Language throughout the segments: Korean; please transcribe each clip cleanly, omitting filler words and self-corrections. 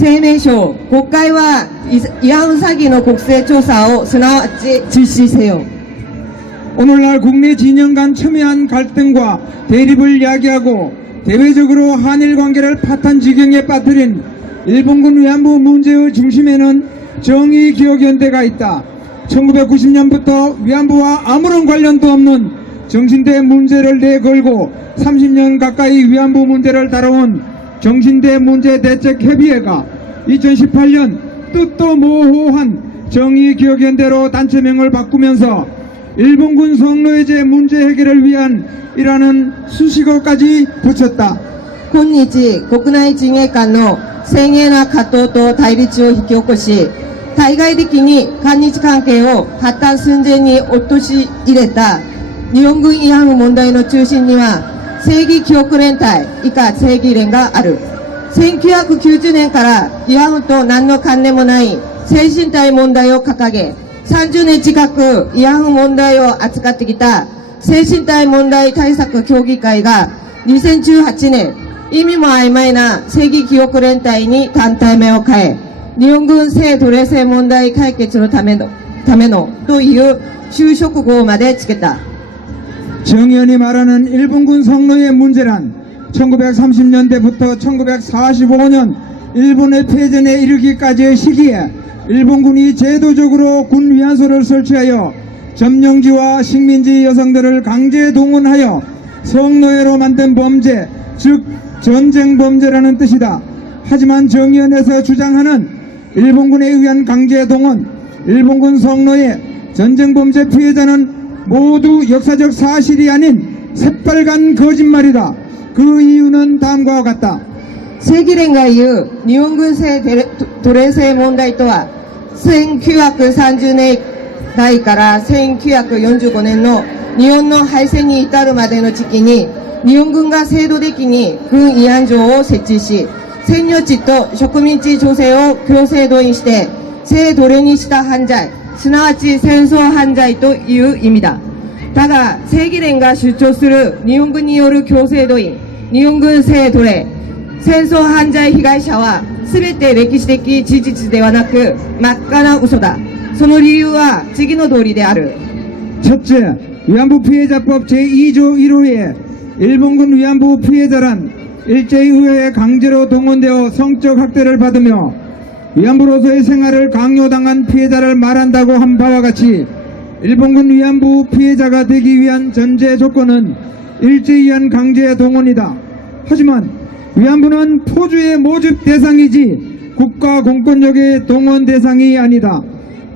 声明書、国会は慰安婦詐欺の国勢調査をすなわち実施せよ。 오늘날 국내 진영 간 첨예한 갈등과 대립을 야기하고 대외적으로 한일 관계를 파탄 지경에 빠뜨린 일본군 위안부 문제의 중심에는 정의기억연대가 있다. 1990년부터 위안부와 아무런 관련도 없는 정신대 문제를 내걸고 30년 가까이 위안부 문제를 다뤄온 정신대 문제대책협의회가 2018년 뜻도 모호한 정의기억연대로 단체명을 바꾸면서 일본군 성노예제 문제 해결을 위한 이라는 수식어까지 붙였다. 今日、国内陣営間の鮮明な葛藤と対立を引き起こし、対外的に韓日関係を発端寸前に陥れた日本軍慰安婦問題の中心には、正義記憶連隊以下正義連がある。1990年から慰安婦と何の関連もない精神体問題を掲げ、30年近く慰安婦問題を扱ってきた精神体問題対策協議会が2018年、意味も曖昧な正義記憶連隊に単体名を変え、日本軍性奴隷制問題解決のためのという就職号までつけた。 정의연이 말하는 일본군 성노예 문제란 1930년대부터 1945년 일본의 패전에 이르기까지의 시기에 일본군이 제도적으로 군 위안소를 설치하여 점령지와 식민지 여성들을 강제 동원하여 성노예로 만든 범죄, 즉 전쟁 범죄라는 뜻이다. 하지만 정의연에서 주장하는 일본군에 의한 강제 동원, 일본군 성노예, 전쟁 범죄 피해자는 모두 역사적 사실이 아닌 새빨간 거짓말이다. 그 이유는 다음과 같다. 正義連が言う日本軍性奴隷制問題とは、1930年代から1945年の日本の敗戦に至るまでの時期に、日本軍が制度的に軍慰安所を設置し、占領地と植民地女性を強制動員して性奴隷にした犯罪、すなわち戦争犯罪という意味だ。だが、正義連が主張する日本軍による強制動員、日本軍性奴隷、戦争犯罪被害者は全て歴史的事実ではなく真っ赤な嘘だ。その理由は次の通りである。 첫째, 위안부 피해자법 제2조 1호에 일본군 위안부 피해자란 일제의회에 강제로 동원되어 성적 학대를 받으며 위안부로서의 생활을 강요당한 피해자를 말한다고 한 바와 같이 일본군 위안부 피해자가 되기 위한 전제 조건은 일제에 의한 강제 동원이다. 하지만 위안부는 포주의 모집 대상이지 국가 공권력의 동원 대상이 아니다.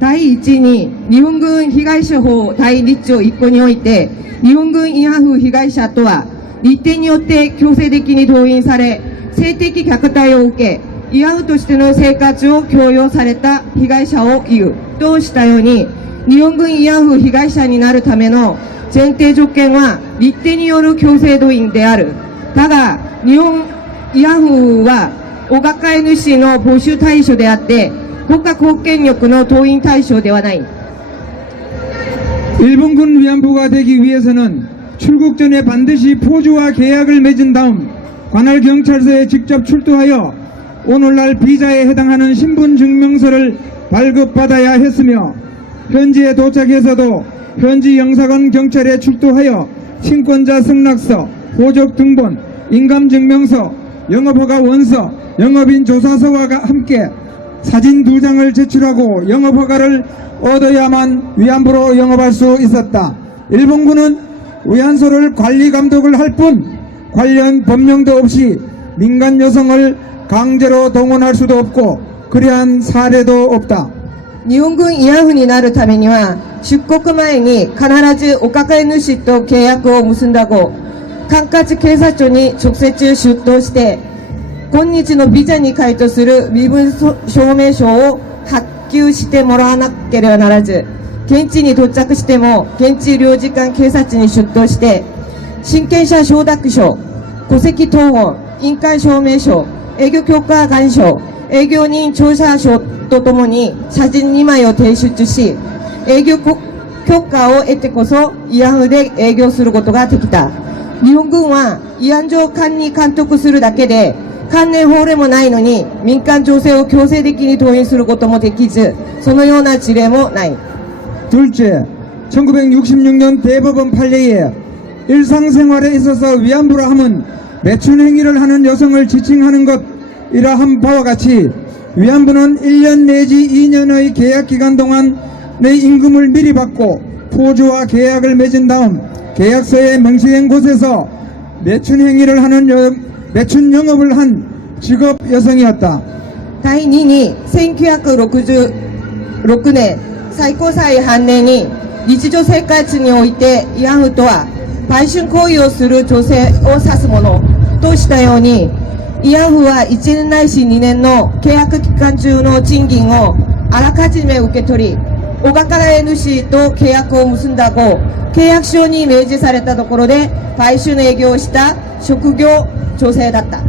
第一に、日本軍被害者法第1条1項において、日本軍慰安婦被害者とは、日程によって強制的に動員され、性的虐待を受け、慰安婦としての生活を強要された被害者を言うとしたように、日本軍慰安婦被害者になるための前提条件は、日程による強制動員である。だが、日本慰安婦は、お抱え主の募集対象であって、国家公権力の動員対象ではない。 일본군 위안부가 되기 위해서는 출국 전에 반드시 포주와 계약을 맺은 다음 관할 경찰서에 직접 출두하여 오늘날 비자에 해당하는 신분증명서를 발급받아야 했으며 현지에 도착해서도 현지 영사관 경찰에 출두하여 친권자 승낙서, 호적 등본, 인감증명서, 영업허가 원서, 영업인 조사서와 함께 사진 2장을 제출하고 영업허가를 얻어야만 위안부로 영업할 수 있었다. 일본군은 위안소를 관리 감독을 할 뿐 관련 법령도 없이 민간 여성을 강제로 동원할 수도 없고 그러한 사례도 없다. 日本軍慰安婦になるためには、出国前に必ずお抱え主と契約を結んだ後、管轄警察庁に直接出頭して、今日のビザに該当する身分証明書を発給してもらわなければならず、現地に到着しても現地領事館警察に出頭して、親権者承諾書、戸籍謄本、印鑑証明書、営業許可願書、営業人調査書とともに写真2枚を提出し、営業許可を得てこそ慰安婦で営業することができた。日本軍は慰安所を管理監督するだけで、関連法令もないのに民間女性を強制的に動員することもできず、そのような事例もない。 둘째, 1966년 대법원 판례에 일상생활에 있어서 위안부라 함은 매춘 행위를 하는 여성을 지칭하는 것이라 한 바와 같이 위안부는 1년 내지 2년의 계약기간 동안 내 임금을 미리 받고 포주와 계약을 맺은 다음 계약서에 명시된 곳에서 매춘 행위를 하는 매춘 영업을 한 직업 여성이었다. 第2に、1966年最高裁判例に、日常生活において慰安婦とは売春行為をする女性を指すものとしたように、慰安婦は1年ないし2年の契約期間中の賃金をあらかじめ受け取り、おがから NC と契約を結んだ後、契約書に明示されたところで売春営業をした職業女性だった。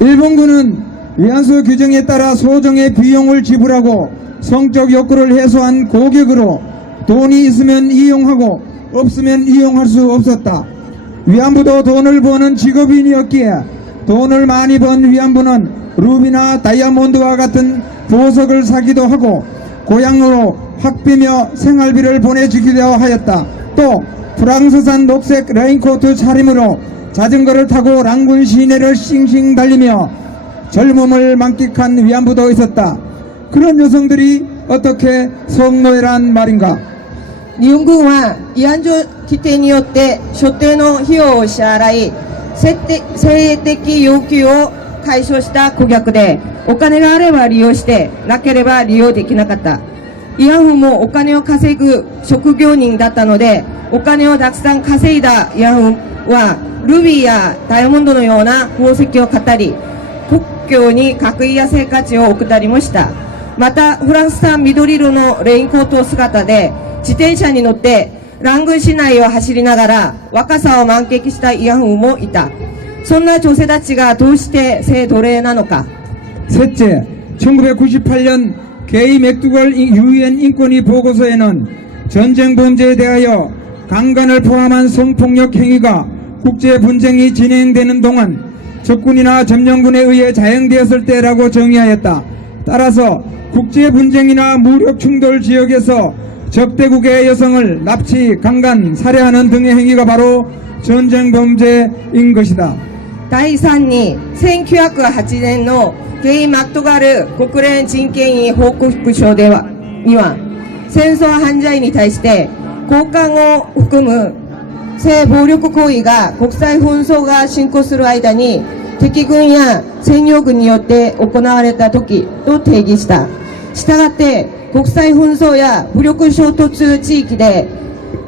일본군은 위안소 규정에 따라 소정의 비용을 지불하고 성적 욕구를 해소한 고객으로 돈이 있으면 이용하고 없으면 이용할 수 없었다. 위안부도 돈을 버는 직업인이었기에 돈을 많이 번 위안부는 루비나 다이아몬드와 같은 보석을 사기도 하고 고향으로 학비며 생활비를 보내주기도 하였다. 또 프랑스산 녹색 레인코트 차림으로 자전거를 타고 랑군 시내를 싱싱 달리며 젊음을 만끽한 위안부도 있었다. 그런 여성들이 어떻게 성노예란 말인가? 日本軍は慰安婦規定によって所定の費用を支払い、性的要求を解消した顧客で、お金があれば利用してなければ利用できなかった。慰安婦もお金を稼ぐ職業人だったので、お金をたくさん稼いだ慰安婦はルビーやダイヤモンドのような宝石を買ったり、国境に格位や生活を送ったりもした。またフランス産緑色のレインコート姿で自転車に乗ってラングン市内を走りながら若さを満喫した慰安婦もいた。そんな女性たちがどうして性奴隷なのか。 셋째, 1998년 게이 맥두걸 유엔 인권위 보고서에는 전쟁 범죄에 대하여 강간을 포함한 성폭력 행위가 국제 분쟁이 진행되는 동안 적군이나 점령군에 의해 자행되었을 때라고 정의하였다. 따라서 국제 분쟁이나 무력 충돌 지역에서 적대국의 여성을 납치, 강간, 살해하는 등의 행위가 바로 전쟁 범죄인 것이다. 第3に1908年のゲイ・マクトガル国連人権委員報告書には戦争犯罪に対して交換を含む性暴力行為が国際紛争が進行する間に敵軍や占領軍によって行われた時と定義した。したがって国際紛争や武力衝突地域で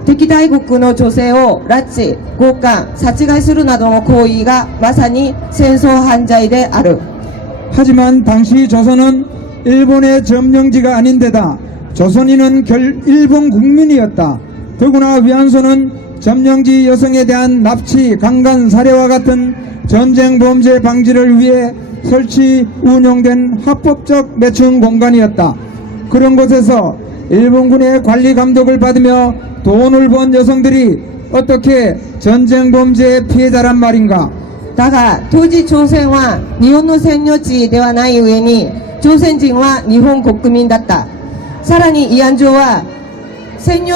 敵対国の女性を拉致、強姦、殺害するなどの行為がまさに戦争犯罪である。 하지만 당시 조선은 일본의 점령지가 아닌데다 조선인은 일본 국민이었다. 더구나 위안소는 점령지 여성에 대한 납치, 강간, 살해와 같은 전쟁 범죄 방지를 위해 설치 운영된 합법적 매춘 공간이었다. 그런 곳에서 일본군의 관리 감독을 받으며 돈을 번 여성들이 어떻게 전쟁 범죄의 피해자란 말인가? だが当時朝鮮は日本の占領地ではない上に朝鮮人は日本国民だった。さらに慰安所は占領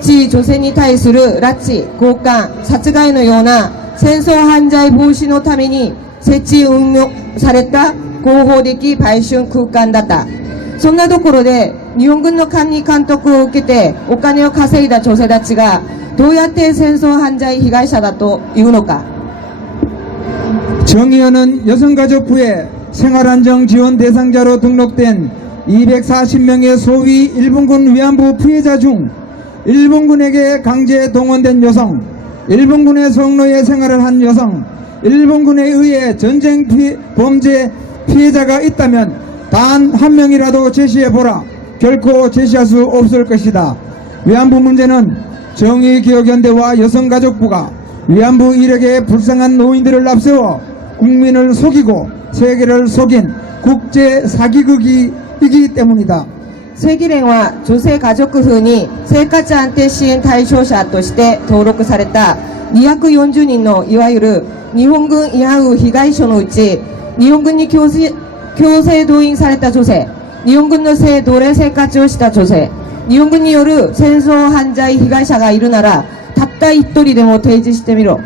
地女性に対する拉致、強姦、殺害のような戦争犯罪防止のために設置運用された合法的売春空間だった。そんなところで日本軍の管理監督を受けてお金を稼いだ女性たちがどうやって戦争犯罪被害者だというのか。 정의연은 여성가족부에 생활안정 지원 대상자로 등록된 240명의 소위 일본군 위안부 피해자 중 일본군에게 강제 동원된 여성, 일본군의 성노예 생활을 한 여성, 일본군에 의해 전쟁 범죄 피해자가 있다면 단 한 명이라도 제시해보라. 결코 제시할 수 없을 것이다. 위안부 문제는 정의기억연대와 여성가족부가 위안부 일역의 불쌍한 노인들을 앞세워 국민을 속이고 세계를 속인 국제 사기극이기 때문이다. 正義連は女性家族婦に生活安定支援対象者として登録された240人のいわゆる日本軍慰安婦被害者のうち日本軍に強制動員された女性、日本軍の性奴隷生活をした女性、日本軍による戦争犯罪被害者がいるなら、たった一人でも提示してみろ。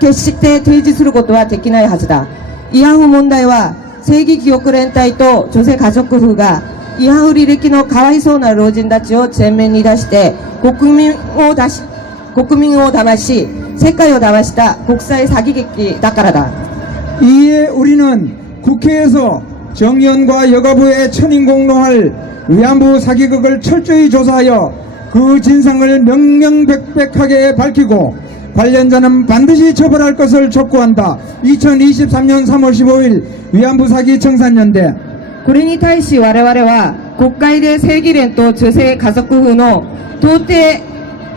決して提示することはできないはずだ。慰安婦問題は、正義記憶連帯と女性家族府が、慰安婦履歴のかわいそうな老人たちを前面に出して、国民を騙し、世界を騙した国際詐欺劇だからだ。 이에 우리는 국회에서 정의원과 여가부에 천인공노할 위안부 사기극을 철저히 조사하여 그 진상을 명명백백하게 밝히고 관련자는 반드시 처벌할 것을 촉구한다. 2023년 3월 15일 위안부 사기 청산연대. これに対し我々は国会で正義連と女性家族府の到底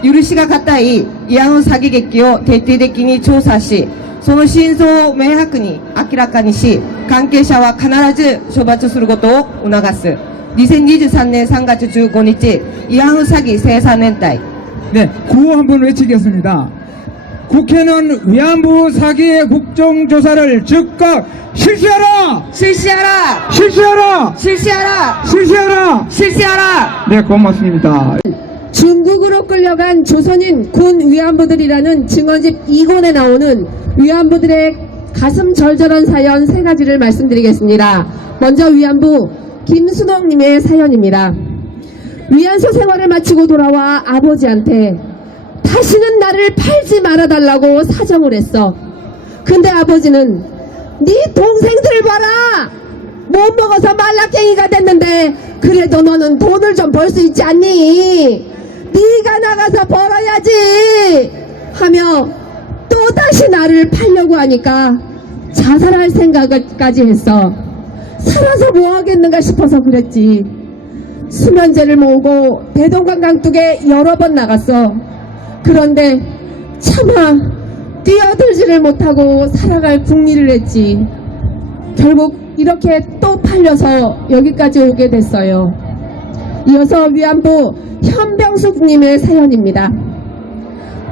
許しが固い慰安婦詐欺劇を徹底的に調査し、その真相を明白に明らかにし、関係者は必ず処罰することを促す。2023年3月15日慰安婦詐欺清算連帯。 네, 구호 한번 외치겠습니다. 국회는 위안부 사기의 국정조사를 즉각 실시하라! 실시하라! 실시하라! 실시하라! 실시하라! 실시하라! 네, 고맙습니다. 중국으로 끌려간 조선인 군 위안부들이라는 증언집 2권에 나오는 위안부들의 가슴 절절한 사연 3가지를 말씀드리겠습니다. 먼저 위안부 김순옥님의 사연입니다. 위안소 생활을 마치고 돌아와 아버지한테 다시는 나를 팔지 말아달라고 사정을 했어. 근데 아버지는 네 동생들 봐라! 못 먹어서 말라깽이가 됐는데 그래도 너는 돈을 좀 벌 수 있지 않니? 네가 나가서 벌어야지! 하며 또다시 나를 팔려고 하니까 자살할 생각까지 했어. 살아서 뭐 하겠는가 싶어서 그랬지. 수면제를 모으고 대동강강둑에 여러 번 나갔어. 그런데 차마 뛰어들지를 못하고 살아갈 궁리를 했지. 결국 이렇게 또 팔려서 여기까지 오게 됐어요. 이어서 위안부 현병숙님의 사연입니다.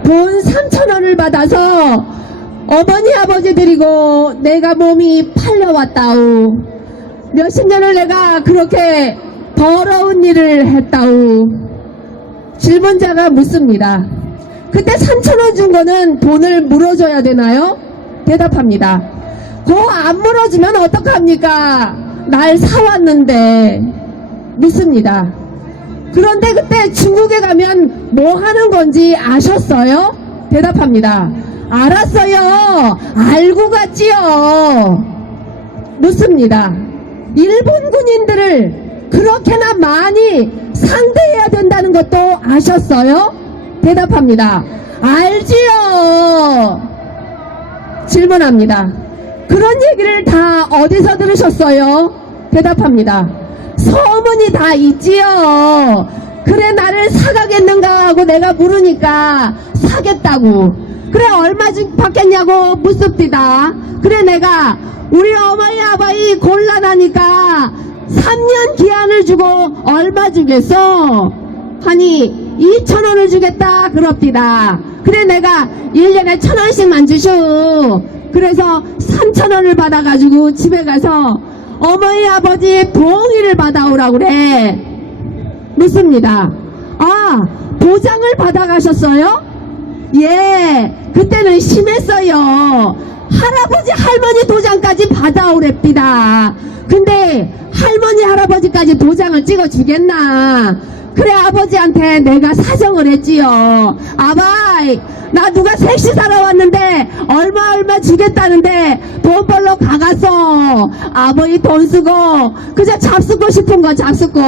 돈 3,000원을 받아서 어머니 아버지 드리고 내가 몸이 팔려왔다우. 몇십 년을 내가 그렇게 더러운 일을 했다우. 질문자가 묻습니다. 그때 3,000원 준 거는 돈을 물어줘야 되나요? 대답합니다. 그거 안 물어주면 어떡합니까? 날 사왔는데. 묻습니다. 그런데 그때 중국에 가면 뭐 하는 건지 아셨어요? 대답합니다. 알았어요. 알고 갔지요. 묻습니다. 일본 군인들을 그렇게나 많이 상대해야 된다는 것도 아셨어요? 대답합니다. 알지요. 질문합니다. 그런 얘기를 다 어디서 들으셨어요? 대답합니다. 소문이 다 있지요. 그래 나를 사가겠는가 하고 내가 물으니까 사겠다고. 그래 얼마 받겠냐고 묻습니다. 그래 내가 우리 어머니 아버지 곤란하니까 3년 기한을 주고 얼마 주겠어? 하니 2,000원을 주겠다 그럽디다. 그래 내가 1년에 1,000원씩만 주쇼. 그래서 3,000원을 받아가지고 집에 가서 어머니 아버지 동의를 받아오라고 그래. 묻습니다. 아 도장을 받아가셨어요? 예 그때는 심했어요. 할아버지 할머니 도장까지 받아오랬비다. 근데 할머니 할아버지까지 도장을 찍어주겠나. 그래 아버지한테 내가 사정을 했지요. 아바이 나 누가 색시 사러 왔는데 얼마 주겠다는데 돈 벌러 가갔어. 아버지 돈 쓰고 그저 잡수고 싶은 거 잡수고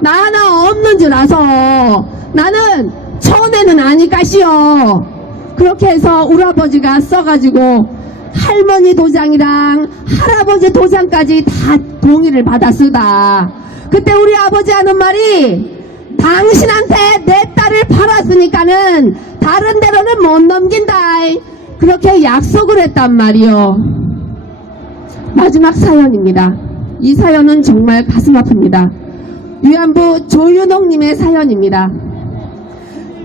나 하나 없는 줄 아서 나는 처내는 아니까시요. 그렇게 해서 우리 아버지가 써가지고 할머니 도장이랑 할아버지 도장까지 다 동의를 받았으다. 그때 우리 아버지 하는 말이 당신한테 내 딸을 팔았으니까는 다른 데로는 못 넘긴다. 그렇게 약속을 했단 말이요. 마지막 사연입니다. 이 사연은 정말 가슴 아픕니다. 위안부 조윤옥님의 사연입니다.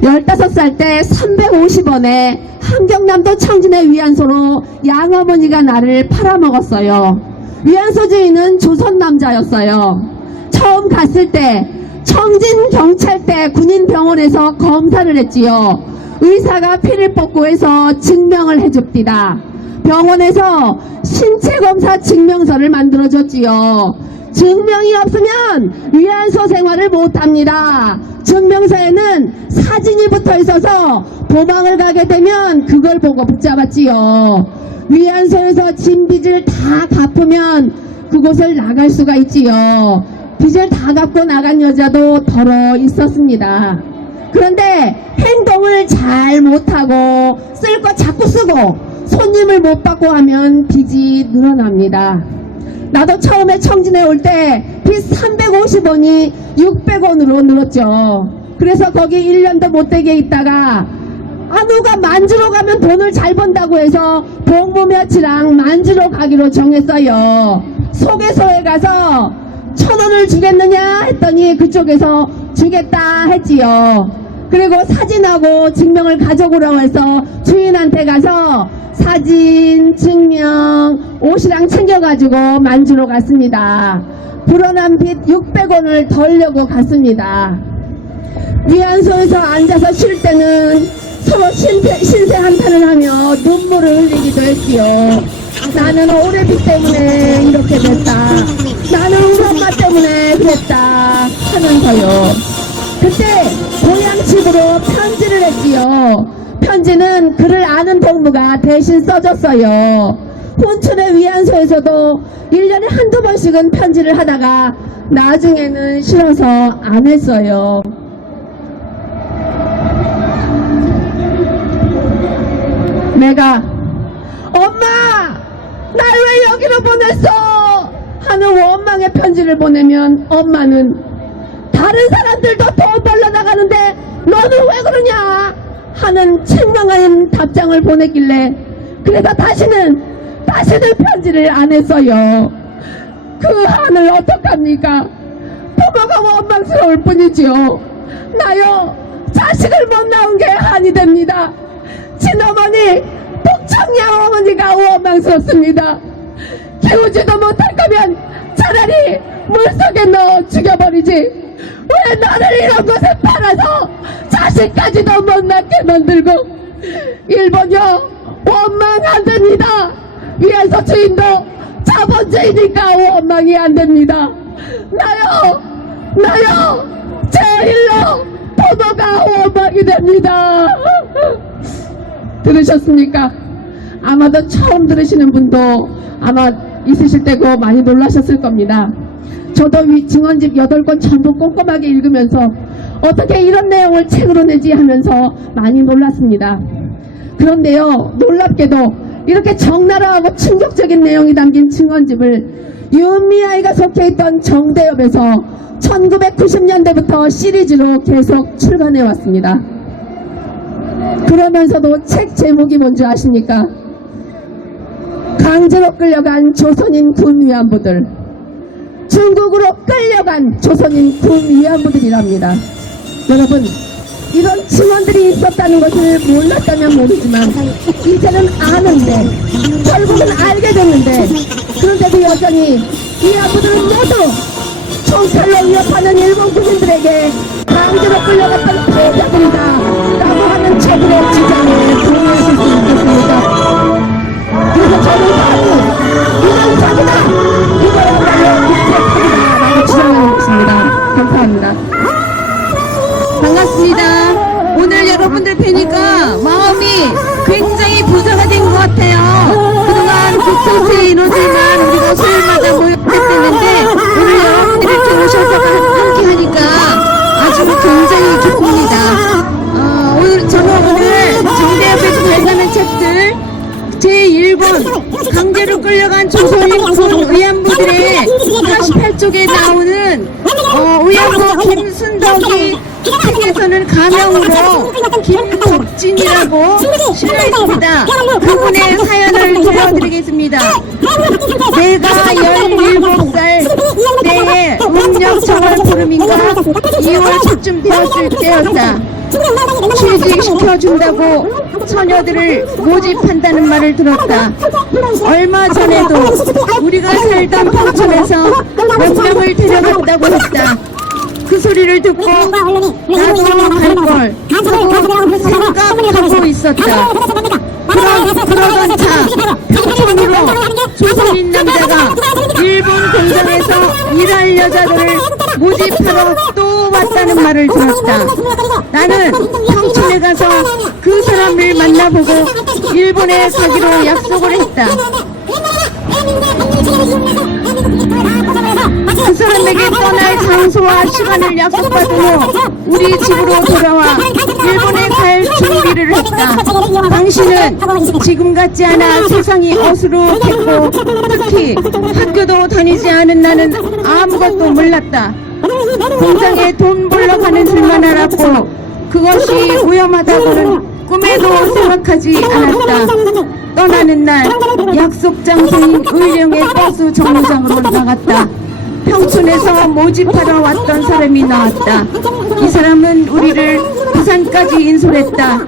15살 때 350원에 한경남도 청진의 위안소로 양어머니가 나를 팔아먹었어요. 위안소 주인은 조선 남자였어요. 처음 갔을 때 청진 경찰대 군인병원에서 검사를 했지요. 의사가 피를 뽑고 해서 증명을 해줍니다. 병원에서 신체검사 증명서를 만들어줬지요. 증명이 없으면 위안소 생활을 못합니다. 증명서에는 사진이 붙어 있어서 도망을 가게 되면 그걸 보고 붙잡았지요. 위안소에서 진 빚을 다 갚으면 그곳을 나갈 수가 있지요. 빚을 다 갚고 나간 여자도 더러 있었습니다. 그런데 행동을 잘 못하고 쓸 거 자꾸 쓰고 손님을 못 받고 하면 빚이 늘어납니다. 나도 처음에 청진에 올 때 빚 350원이 600원으로 늘었죠. 그래서 거기 1년도 못되게 있다가 누가 만주로 가면 돈을 잘 번다고 해서 복무 며칠랑 만주로 가기로 정했어요. 소개소에 가서 1,000원을 주겠느냐 했더니 그쪽에서 주겠다 했지요. 그리고 사진하고 증명을 가져오라고 해서 주인한테 가서 사진, 증명, 옷이랑 챙겨가지고 만주로 갔습니다. 불어난 빚 600원을 덜려고 갔습니다. 위안소에서 앉아서 쉴 때는 서로 신세 한탄을 하며 눈물을 흘리기도 했지요. 나는 오래빚 때문에 이렇게 됐다. 나는 우리 엄마 때문에 그랬다 하면서요. 그때 고향 집으로 편지를 했지요. 편지는 그를 아는 동무가 대신 써줬어요. 혼춘의 위안소에서도 1년에 한두 번씩은 편지를 하다가 나중에는 싫어서 안 했어요. 내가 엄마 날 왜 여기로 보냈어 하는 원망의 편지를 보내면 엄마는 다른 사람들도 돈 벌러 나가는데 너는 왜 그러냐 하는 책망하는 답장을 보냈길래 그래서 다시는 편지를 안 했어요. 그 한을 어떡합니까? 부모가 원망스러울 뿐이지요. 나요 자식을 못 낳은 게 한이 됩니다. 친어머니 복청양 어머니가 원망스럽습니다. 키우지도 못할 거면 차라리 물속에 넣어 죽여버리지 왜 나를 이런 곳에 팔아서 자식까지도 못 낳게 만들고. 일본요 원망 안 됩니다. 위안소 주인도 자본주의니까 원망이 안 됩니다. 나요 제 일로 부모가 원망이 됩니다. 들으셨습니까? 아마도 처음 들으시는 분도 아마 있으실 테고 많이 놀라셨을 겁니다. 저도 증언집 8권 전부 꼼꼼하게 읽으면서 어떻게 이런 내용을 책으로 내지 하면서 많이 놀랐습니다. 그런데요 놀랍게도 이렇게 적나라하고 충격적인 내용이 담긴 증언집을 윤미아이가 속해 있던 정대협에서 1990년대부터 시리즈로 계속 출간해 왔습니다. 그러면서도 책 제목이 뭔지 아십니까? 강제로 끌려간 조선인 군 위안부들, 중국으로 끌려간 조선인 군 위안부들이랍니다. 여러분 이런 증언들이 있었다는 것을 몰랐다면 모르지만 이제는 아는데 결국은 알게 됐는데 그런데도 여전히 위안부들은 모두 총칼로 위협하는 일본 군인들에게 강제로 끌려갔던 피해자들이다 라고 하는 저들의 주장에 동의하실 수 있겠습니까? 그래서 저는 바로 이런 사기다 이거야말로 국제 사기다 라고 주장하고 있습니다. 감사합니다. 반갑습니다. 오늘 여러분들 뵈니까 마음이 굉장히 부자가 된 것 같아요. 그동안 국소수의 인원들만 우리가 수요일마다 모였었는데 오늘 여러분들이 이렇게 오셔서 함께 하니까 아주 굉장히 기쁩니다. 오늘 정대협에서 발간한 책들 제1번 강제로 끌려간 조선인 위안부들의 48쪽에 나오는 위안부 김순덕이 책에서는 가명으로 김덕진이라고 실려있습니다. 그분의 사연을 들려드리겠습니다. 내가 17살 때에 음력정월 보름인가 2월 초쯤 되었을 때였다. 취직시켜준다고 처녀들을 모집한다는 말을 들었다. 얼마 전에도 우리가 살던 평촌에서 몇 명을 데려갔다고 했다. 그 소리를 듣고 나도 갈걸 하고 생각하고 있었다. 그러던 차 평촌으로 조선인 남자가 일본 공장에서 일할 여자들을 모집하러 또 왔다는 말을 들었다. 나는 평촌에 가서 그 사람을 만나보고 일본에 가기로 약속을 했다. 그 사람에게 떠날 장소와 시간을 약속받은 후 우리 집으로 돌아와 일본에 갈 준비를 했다. 당신은 지금 같지 않아 세상이 어수룩했고 특히 학교도 다니지 않은 나는 아무것도 몰랐다. 공장에 돈 벌러 가는 줄만 알았고 그것이 위험하다고는 꿈에도 생각하지 않았다. 떠나는 날 약속 장소인 의령의 버스 정류장으로 나갔다. 평촌에서 모집하러 왔던 사람이 나왔다. 이 사람은 우리를 부산까지 인솔했다.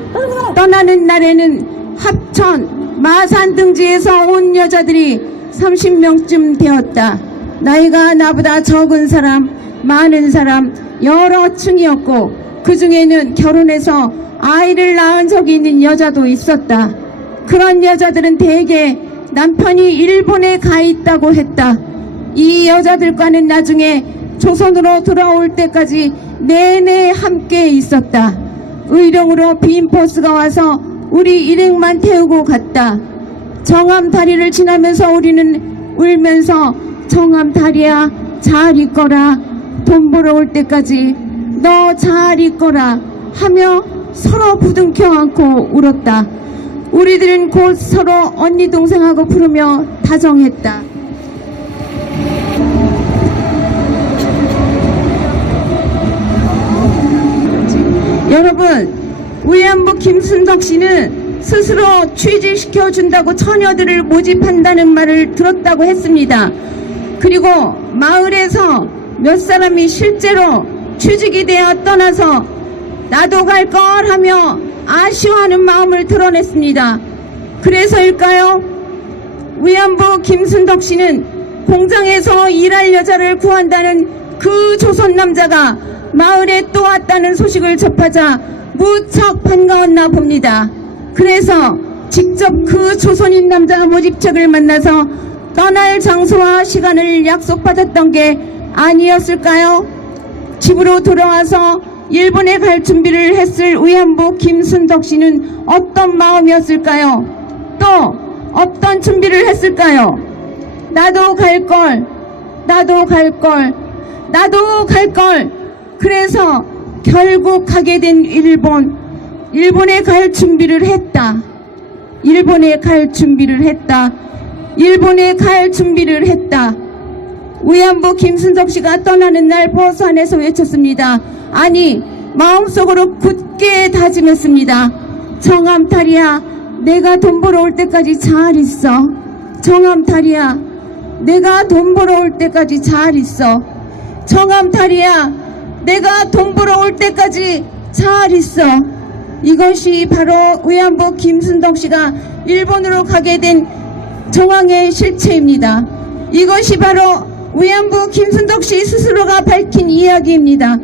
떠나는 날에는 합천, 마산 등지에서 온 여자들이 30명쯤 되었다. 나이가 나보다 적은 사람, 많은 사람, 여러 층이었고 그 중에는 결혼해서 아이를 낳은 적이 있는 여자도 있었다. 그런 여자들은 대개 남편이 일본에 가 있다고 했다. 이 여자들과는 나중에 조선으로 돌아올 때까지 내내 함께 있었다. 의령으로 빈 버스가 와서 우리 일행만 태우고 갔다. 정암 다리를 지나면서 우리는 울면서 정암 다리야 잘 있거라, 돈 벌어 올 때까지 너 잘 있거라 하며 서로 부둥켜 안고 울었다. 우리들은 곧 서로 언니 동생하고 부르며 다정했다. 여러분, 위안부 김순덕 씨는 스스로 취직시켜준다고 처녀들을 모집한다는 말을 들었다고 했습니다. 그리고 마을에서 몇 사람이 실제로 취직이 되어 떠나서 나도 갈 걸 하며 아쉬워하는 마음을 드러냈습니다. 그래서일까요? 위안부 김순덕 씨는 공장에서 일할 여자를 구한다는 그 조선 남자가 마을에 또 왔다는 소식을 접하자 무척 반가웠나 봅니다. 그래서 직접 그 조선인 남자 모집책을 만나서 떠날 장소와 시간을 약속받았던 게 아니었을까요? 집으로 돌아와서 일본에 갈 준비를 했을 위안부 김순덕 씨는 어떤 마음이었을까요? 또 어떤 준비를 했을까요? 나도 갈걸, 나도 갈걸, 나도 갈걸. 그래서 결국 가게 된 일본에 갈 준비를 했다. 일본에 갈 준비를 했다. 일본에 갈 준비를 했다. 위안부 김순덕 씨가 떠나는 날 버스 안에서 외쳤습니다. 아니, 마음속으로 굳게 다짐했습니다. 정암탈이야, 내가 돈 벌어 올 때까지 잘 있어. 정암탈이야, 내가 돈 벌어 올 때까지 잘 있어. 정암탈이야, 내가 돈 벌어 올 때까지 잘 있어. 이것이 바로 위안부 김순덕 씨가 일본으로 가게 된 정황의 실체입니다. 이것이 바로 위안부 김순덕 씨 스스로가 밝힌 이야기입니다.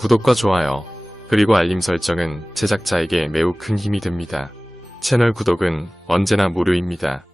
구독과 좋아요, 그리고 알림 설정은 제작자에게 매우 큰 힘이 됩니다. 채널 구독은 언제나 무료입니다.